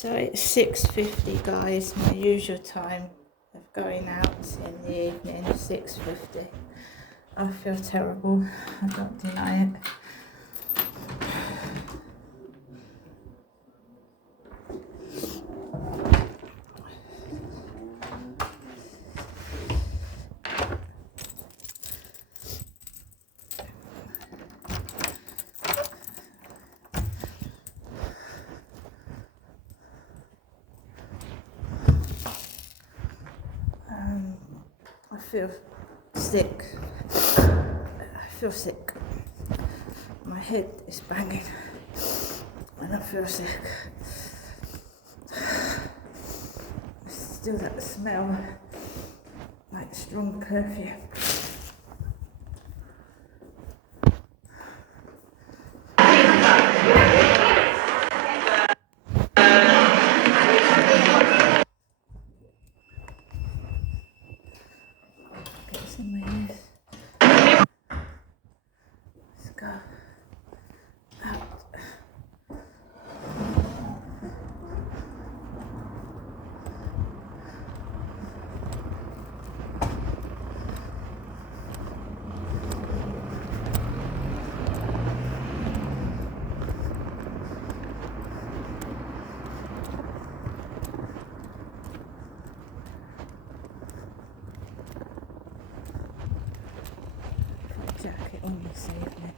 So it's 6:50, guys, my usual time of going out in the evening, 6:50. I feel terrible, I don't deny it. I feel sick. I feel sick. My head is banging and I feel sick. Still that smell, like strong perfume. Get this in my ears. Let's go out. Put a jacket on this evening.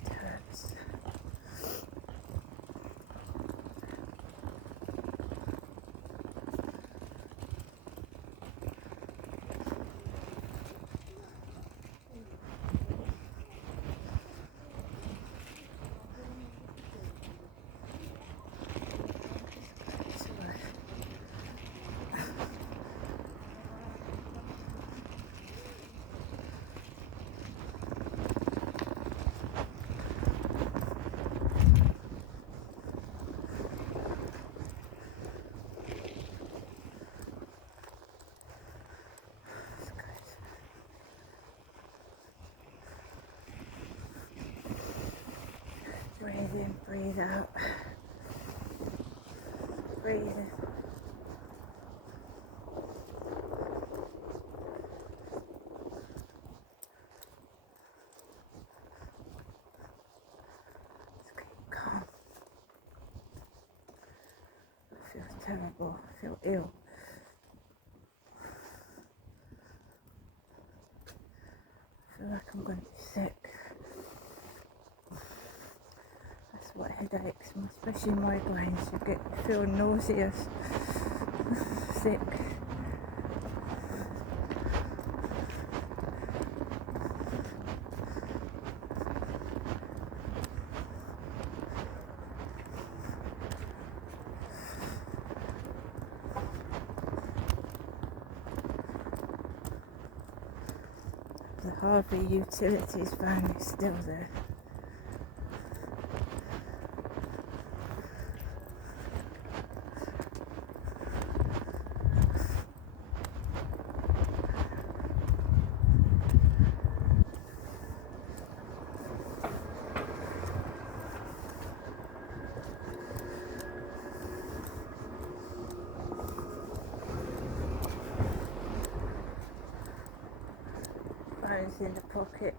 It hurts. Breathe in, breathe out. Breathe in. Just keep calm. I feel terrible. I feel ill. I feel like I'm going to be sick. That's what headaches, especially migraines, you feel nauseous, sick. The Harvey Utilities van is still there. Phone's in the pocket.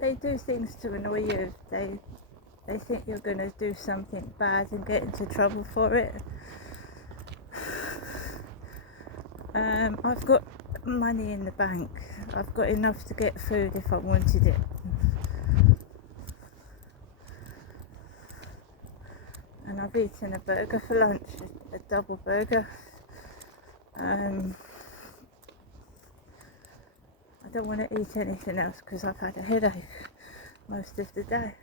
they do things to annoy you. They think you're going to do something bad and get into trouble for it. I've got money in the bank. I've got enough to get food if I wanted it. And I've eaten a burger for lunch, a double burger. I don't want to eat anything else because I've had a headache most of the day.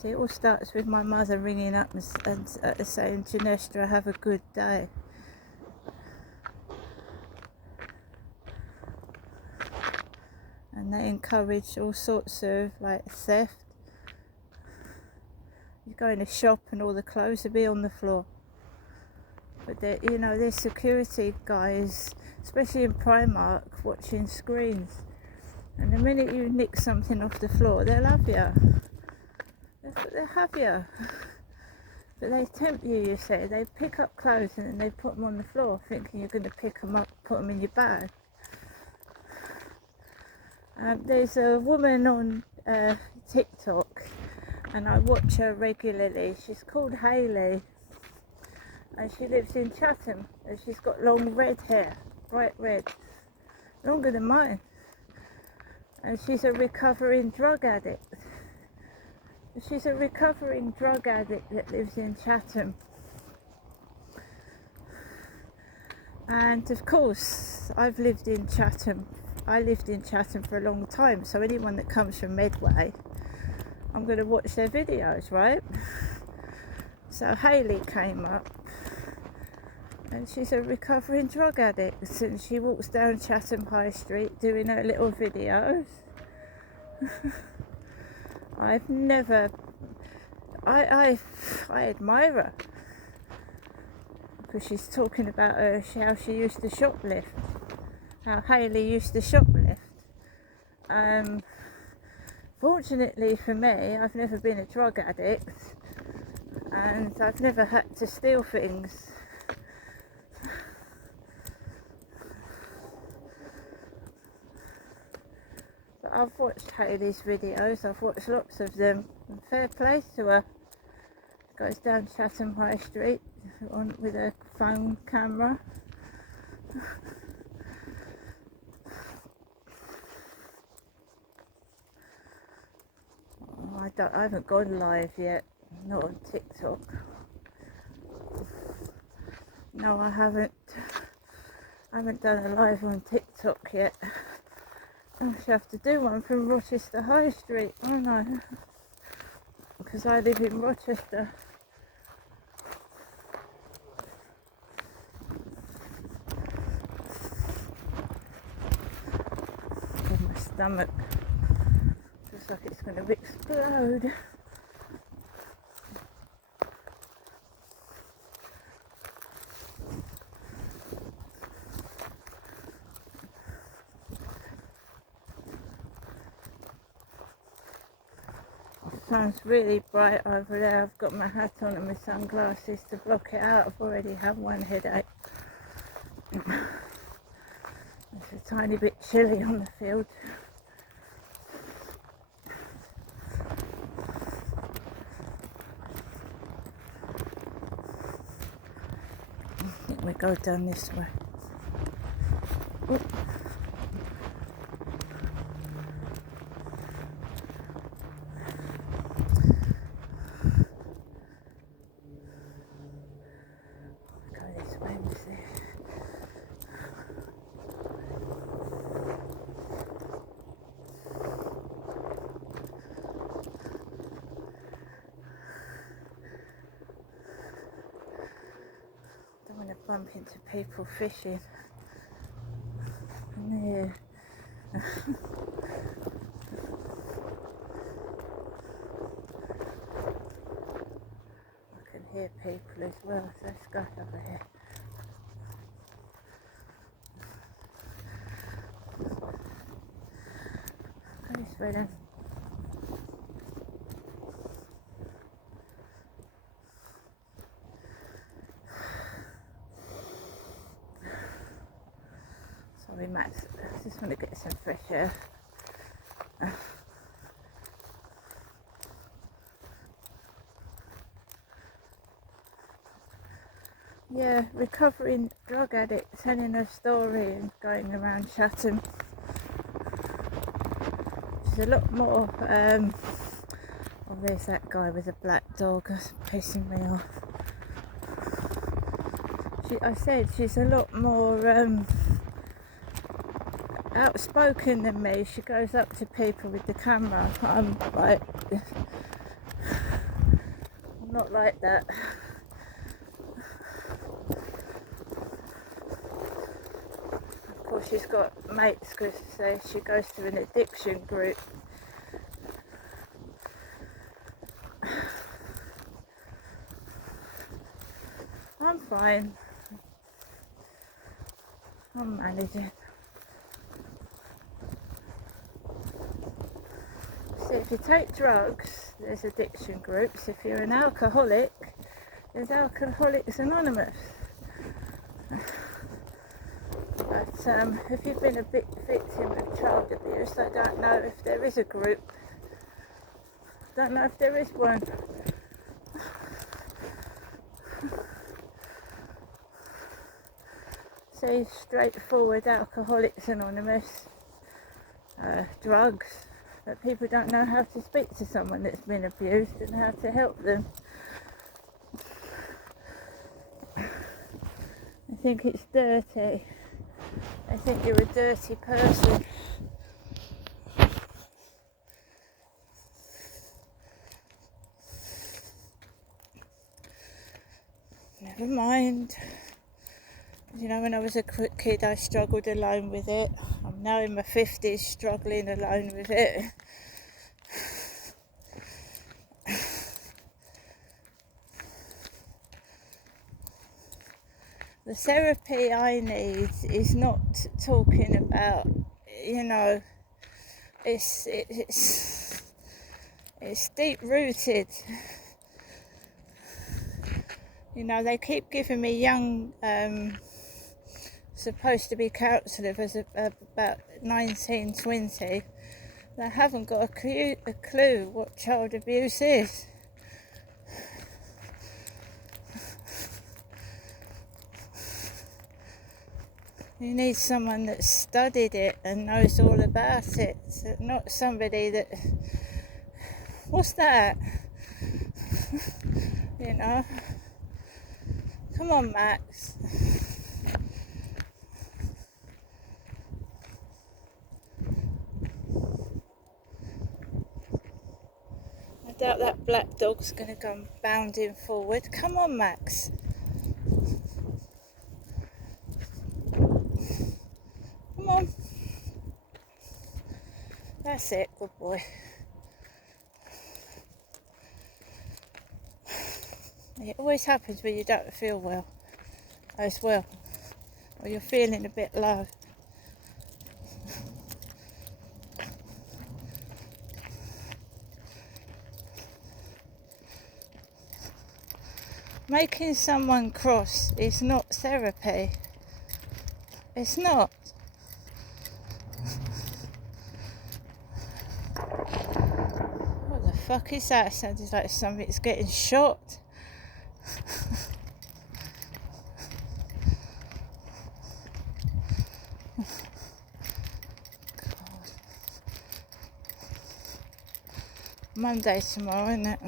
See, it all starts with my mother ringing up and saying, Ginestra, have a good day. And they encourage all sorts of like theft. You go in a shop and all the clothes will be on the floor. But there's security guys, especially in Primark, watching screens. And the minute you nick something off the floor, they'll have you. They'll have you. But they tempt you, you say. They pick up clothes and then they put them on the floor, thinking you're going to pick them up, put them in your bag. There's a woman on TikTok, and I watch her regularly. She's called Hayley, and she lives in Chatham, and she's got long red hair, bright red, longer than mine. And she's a recovering drug addict. She's a recovering drug addict that lives in Chatham. And of course, I've lived in Chatham. I lived in Chatham for a long time, so anyone that comes from Medway, I'm going to watch their videos, right? So Hayley came up, and she's a recovering drug addict, and she walks down Chatham High Street doing her little videos. I've never, I admire her, because she's talking about how she used to shoplift, how Hayley used to shoplift. Fortunately for me, I've never been a drug addict, and I've never had to steal things. But I've watched Hayley's videos, I've watched lots of them, and fair play to her. Goes down Chatham High Street with a phone camera. I haven't gone live yet, not on TikTok. No, I haven't done a live on TikTok yet. I should have to do one from Rochester High Street, won't I? Because I live in Rochester. Oh, my stomach feels like it's going to explode. Sun's really bright over there. I've got my hat on and my sunglasses to block it out. I've already had one headache. It's a tiny bit chilly on the field. I think we go down this way. Ooh. Bump into people fishing. Yeah. I can hear people as well, so let's go over here. Go this way then. Sorry, Max. I just want to get some fresh air. Yeah, recovering drug addict telling her story and going around Chatham. She's a lot more. Oh, there's that guy with a black dog. That's pissing me off. I said she's a lot more outspoken than me. She goes up to people with the camera. I'm not like that. Of course, she's got mates because she goes to an addiction group. I'm fine. I'm managing. So if you take drugs, there's addiction groups. If you're an alcoholic, there's Alcoholics Anonymous. But if you've been a victim of child abuse, I don't know if there is a group. Don't know if there is one. See, straightforward Alcoholics Anonymous, drugs, but people don't know how to speak to someone that's been abused and how to help them. I think it's dirty. I think you're a dirty person. Never mind. You know, when I was a kid, I struggled alone with it. I'm now in my 50s struggling alone with it. The therapy I need is not talking about, you know, it's deep rooted. You know, they keep giving me young, supposed to be counsellors about 19, 20. They haven't got a clue what child abuse is. You need someone that's studied it and knows all about it, not somebody that, what's that? You know, come on, Max. I doubt that black dog's going to come bounding forward. Come on, Max. Come on. That's it, good boy. It always happens when you don't feel well, as well, or you're feeling a bit low. Making someone cross is not therapy. It's not. What the fuck is that? It sounded like somebody's getting shot. Monday tomorrow, isn't it?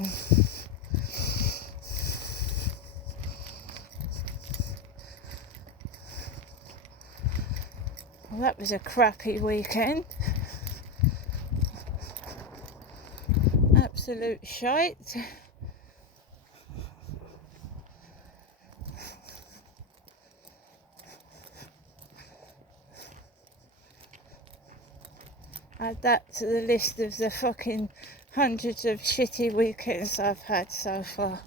Well, that was a crappy weekend. Absolute shite. Add that to the list of the fucking hundreds of shitty weekends I've had so far.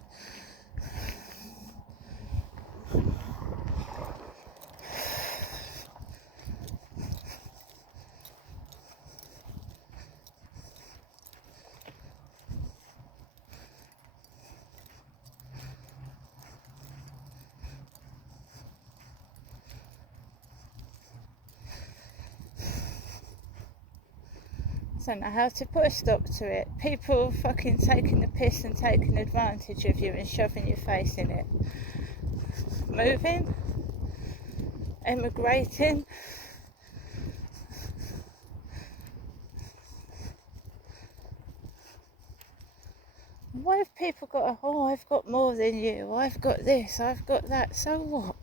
don't know how to put a stop to it. People fucking taking the piss and taking advantage of you and shoving your face in it. Moving, emigrating. Why have people got I've got more than you, I've got this, I've got that, so what?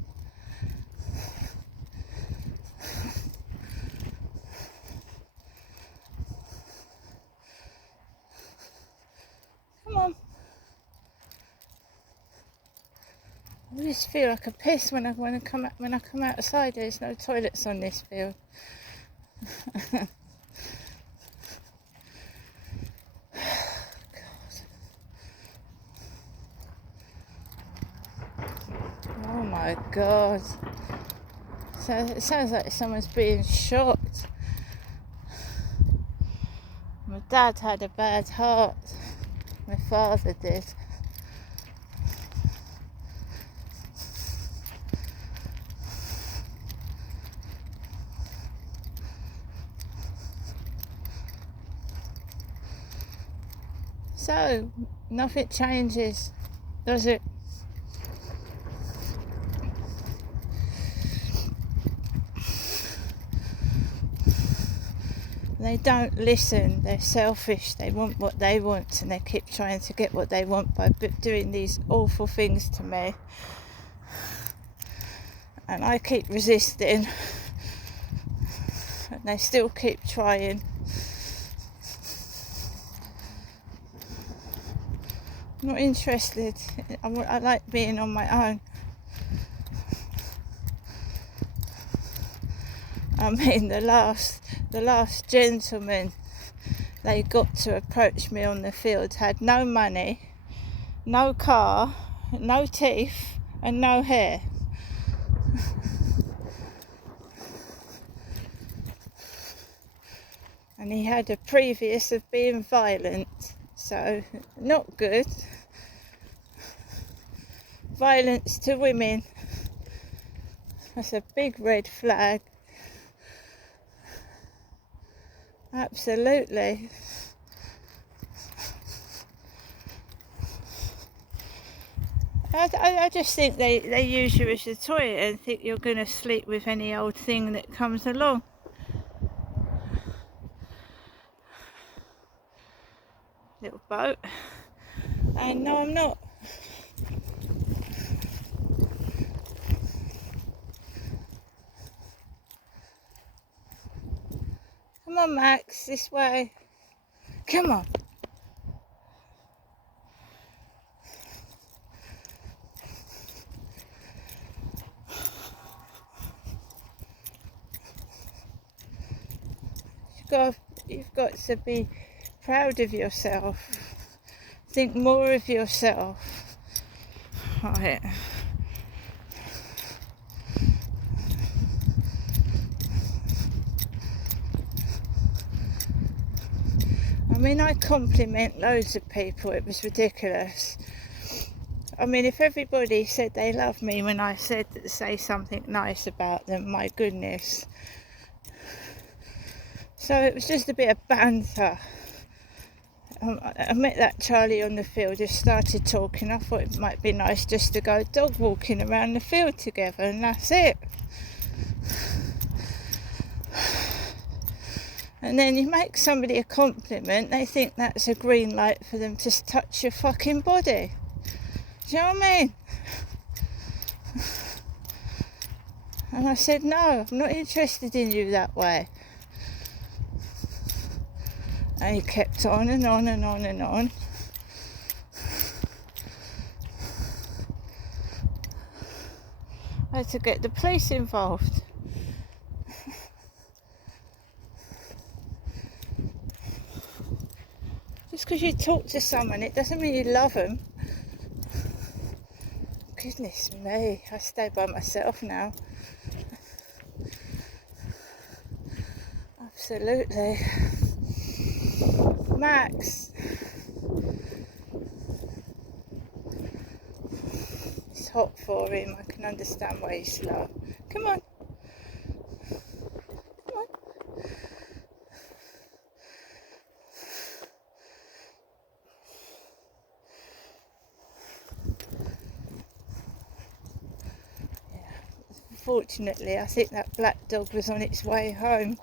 Come on. I just feel like a piss when I come outside. There's no toilets on this field. Oh my God. So it sounds like someone's being shot. My dad had a bad heart. My father did. So, nothing changes, does it? They don't listen, they're selfish, they want what they want, and they keep trying to get what they want by doing these awful things to me. And I keep resisting, and they still keep trying. I'm not interested. I like being on my own. I mean, the last gentleman they got to approach me on the field had no money, no car, no teeth, and no hair. And he had a previous of being violent, so not good. Violence to women, that's a big red flag. Absolutely. I just think they use you as a toy and think you're going to sleep with any old thing that comes along. Little boat. And no, I'm not. Come on, Max, this way. Come on. You've got to be proud of yourself. Think more of yourself. Right. I mean, I compliment loads of people. It was ridiculous. I mean, if everybody said they love me when I say something nice about them, my goodness. So it was just a bit of banter. I met that Charlie on the field, just started talking. I thought it might be nice just to go dog walking around the field together, and that's it. And then you make somebody a compliment, they think that's a green light for them to touch your fucking body. Do you know what I mean? And I said, no, I'm not interested in you that way. And he kept on and on and on and on. I had to get the police involved. Just because you talk to someone, it doesn't mean you love them. Goodness me, I stay by myself now. Absolutely. Max. It's hot for him. I can understand why he's slow. Come on. Come on. unfortunately, I think that black dog was on its way home.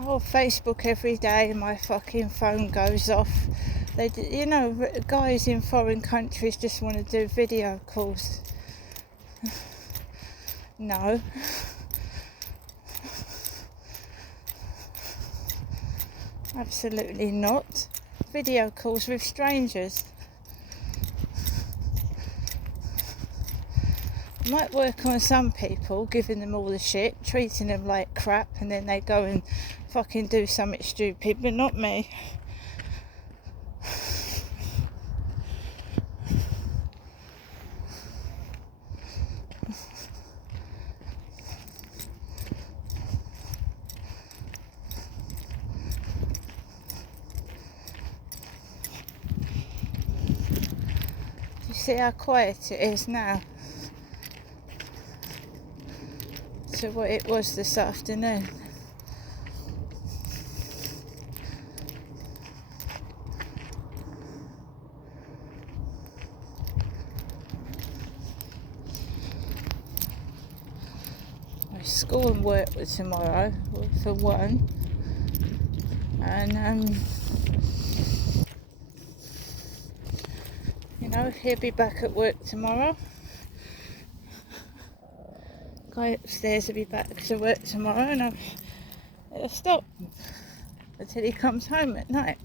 Oh, Facebook every day, my fucking phone goes off. You know, guys in foreign countries just want to do video calls. No. Absolutely not. Video calls with strangers. Might work on some people, giving them all the shit, treating them like crap, and then they go and fucking do something stupid, but not me. You see how quiet it is now to what it was this afternoon. School and work tomorrow for one, and you know, he'll be back at work tomorrow. Guy upstairs will be back to work tomorrow, and it'll stop until he comes home at night.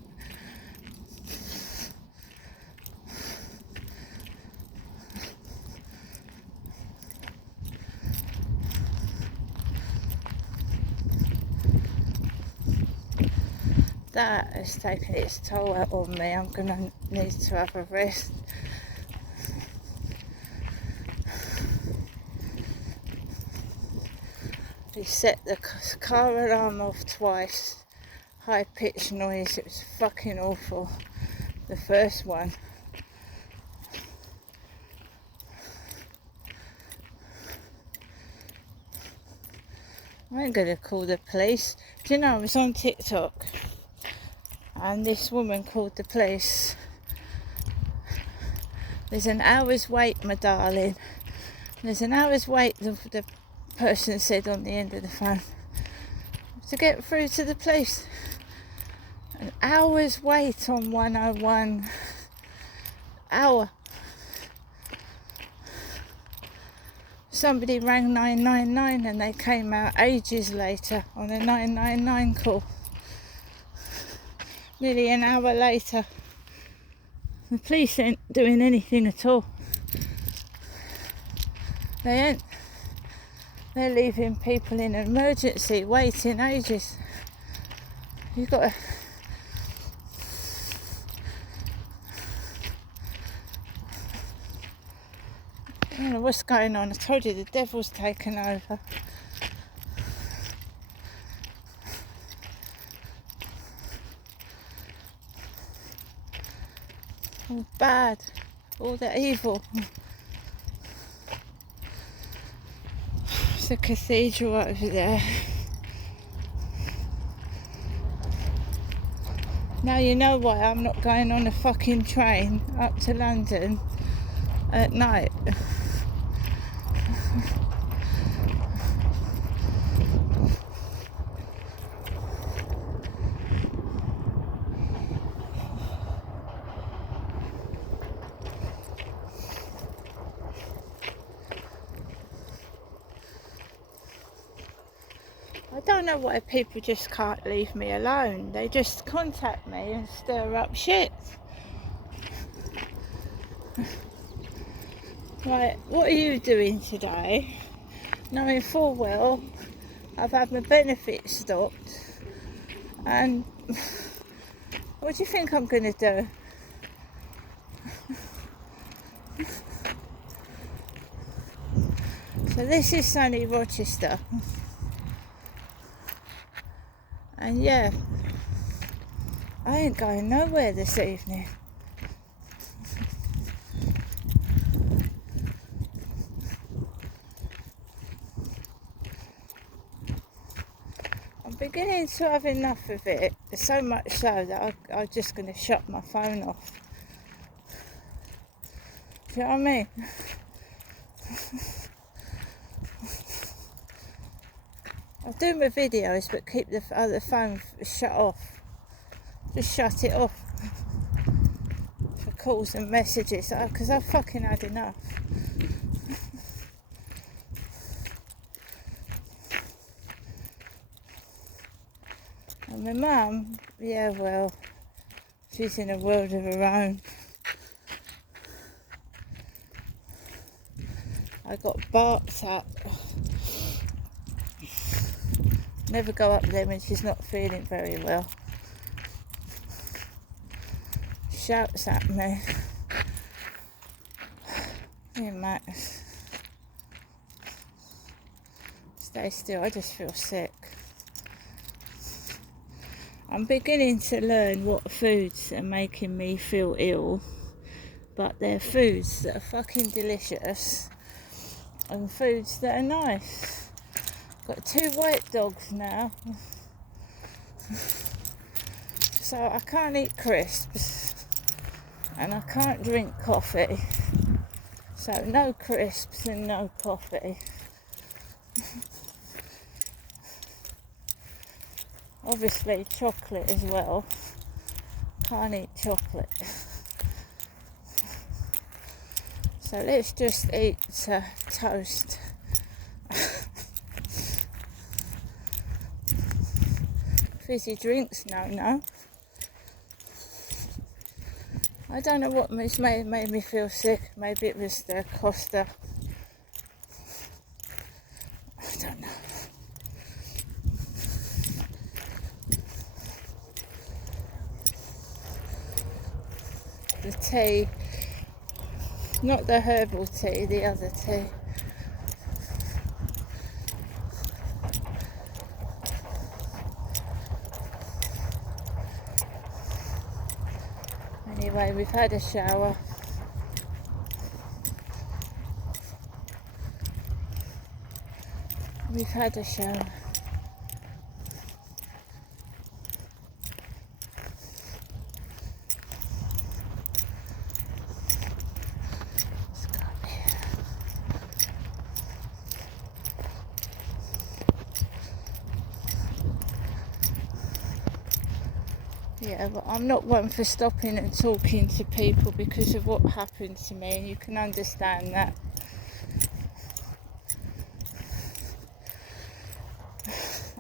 That has taken its toll out on me. I'm going to need to have a rest. He set the car alarm off twice. High pitched noise. It was fucking awful. The first one. I ain't going to call the police. Do you know, I was on TikTok and this woman called the police. There's an hour's wait, my darling. There's an hour's wait, the person said on the end of the phone, to get through to the police. An hour's wait on 101. Hour. Somebody rang 999 and they came out ages later on a 999 call. Nearly an hour later. The police ain't doing anything at all. They ain't. They're leaving people in emergency waiting ages. You've got to... I don't know what's going on. I told you the devil's taken over. All bad, all the evil. There's a cathedral over there. Now you know why I'm not going on a fucking train up to London at night. I don't know why people just can't leave me alone. They just contact me and stir up shit. Right, what are you doing today? Knowing full well I've had my benefits stopped, and what do you think I'm going to do? So this is sunny Rochester. And yeah, I ain't going nowhere this evening. I'm beginning to have enough of it, so much so that I'm just going to shut my phone off. Do you know what I mean? I'll do my videos but keep the other phone shut off. Just shut it off for calls and messages because I've fucking had enough. And my mum, yeah, well, she's in a world of her own. I got barked at. Never go up there when she's not feeling very well. Shouts at me. Yeah, Max. Stay still, I just feel sick. I'm beginning to learn what foods are making me feel ill, but they're foods that are fucking delicious and foods that are nice. Got 2 white dogs now, so I can't eat crisps and I can't drink coffee, so no crisps and no coffee. Obviously chocolate as well, can't eat chocolate. So let's just eat toast. Fizzy drinks, no. I don't know what made me feel sick. Maybe it was the Costa. I don't know. The tea, not the herbal tea, the other tea. Anyway, we've had a shower. We've had a shower. Let's go up here. Yeah, but I'm not one for stopping and talking to people because of what happened to me, and you can understand that.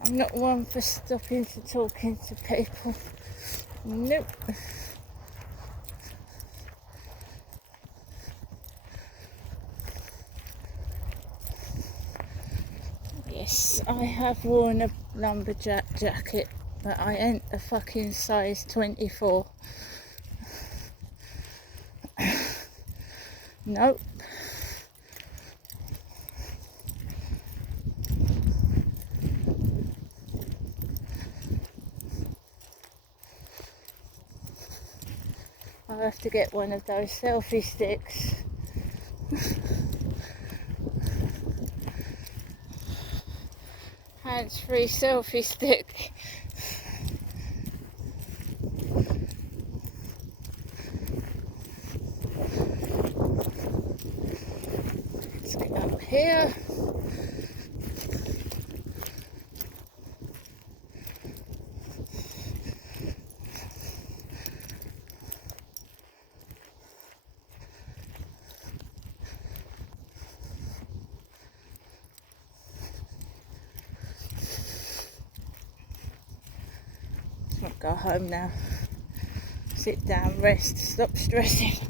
I'm not one for stopping to talking to people. Nope. Yes, I have worn a lumberjack jacket, but I ain't a fucking size 24. Nope. I'll have to get one of those selfie sticks. Hands-free selfie stick. Let's get up here. Let's not go home now. Sit down, rest, stop stressing.